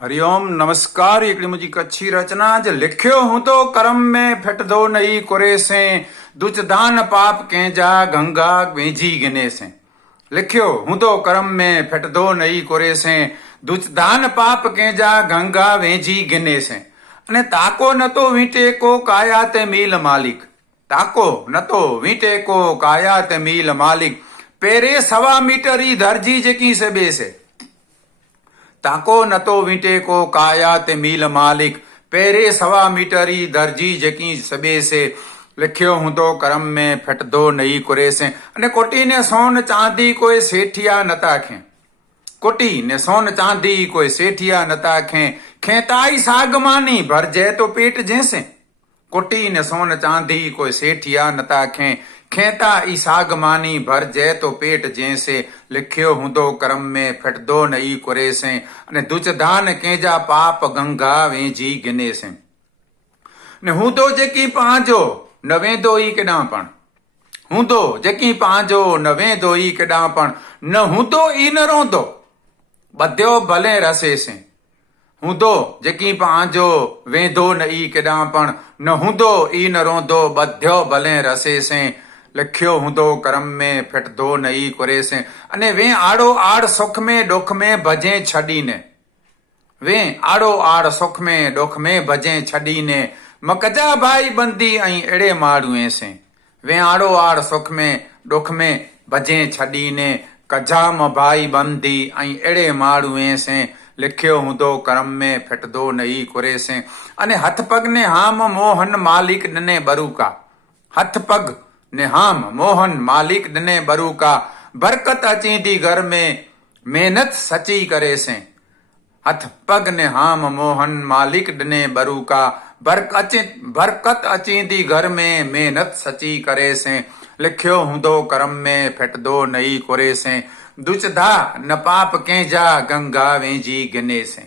हरिओम नमस्कार। हिकिड़ी मुंहिंजी कच्छी रचना ज लिखियो हूं तो करम में फिटदो नई कुरे से दुच दान पाप कंहिंजा गंगा वेझी गिने से। लिखियो हूं तो करम में फिटदो नई कुरे से दुच दान पाप कंहिंजा गंगा वेझी गिने से। अने ताको न तो वीटे को काया ते मील मालिक, ताको न तो वीटे को काया ते मील मालिक, पेरे 1.25 मीटर ई धरजी जेकी से बे से। ताको न तो वीटे को काया ते मील मालिक, पेरे 1.25 मीटर ई दर्जी जकी सबे से। लिखियो हूं तो करम में फिटदो नई कुरे से। अने कोटी ने सोन चांदी कोई सेठिया नता खे, कोटी ने सोन चांदी कोई सेठिया नता खे, खेताई सागमानी भरजे तो पेट जैसे। कोटी ने सोन चांदी कोई सेठिया नता खे, खेता ई सागमानी भर जय तो पेट जैसे। लिखियो हूं तो करम में फिटदो नई कुरे से। अने दुच दान कंहिंजा पाप गंगा वेझी गिने से। ने हूं तो जेकी पंहिंजो न वेंदो ई केॾांहुं पण, हूं तो जेकी पंहिंजो न वेंदो ई केॾांहुं पण, न हूंदो ई न रोंदो ॿधियो भले रसे से। हूंदो जेकी पंहिंजो वेंदो न ई केॾांहुं पण, न हूंदो ई न रोंदो ॿधियो भले रसे से। लिखियो हूंदो करम में फिटदो नई कुरे से। अने वे आड़ो आड़ सुख में डुख में भजे छॾीने, वे आड़ो आड़ सुख में डुख में भजे छॾीने, मकजा भाई बंदी ऐं अहिड़े माण्हूअ से। वे आड़ो आड़ सुख में डुख में भजे छॾीने, कजाम भाई बंदी ऐं अहिड़े माण्हूअ से। लिखियो हूंदो करम में फिटदो नई कुरे से। अने हथ पग ने हाम मोहन मालिक ॾिने बरूका, हथ पग ने हाम मोहन मालिक ॾिने बरूका, बरकत अचींदी घर में मेहनत सची करे से। हथ पग ने हाम मोहन मालिक ॾिने बरूका, बरकत अचींदी घर में मेहनत सची करे से। लिखियो हूंदो करम में फिटदो नई कुरे से। दुचधा न पाप कंहिंजा गंगा वेझी गिने से।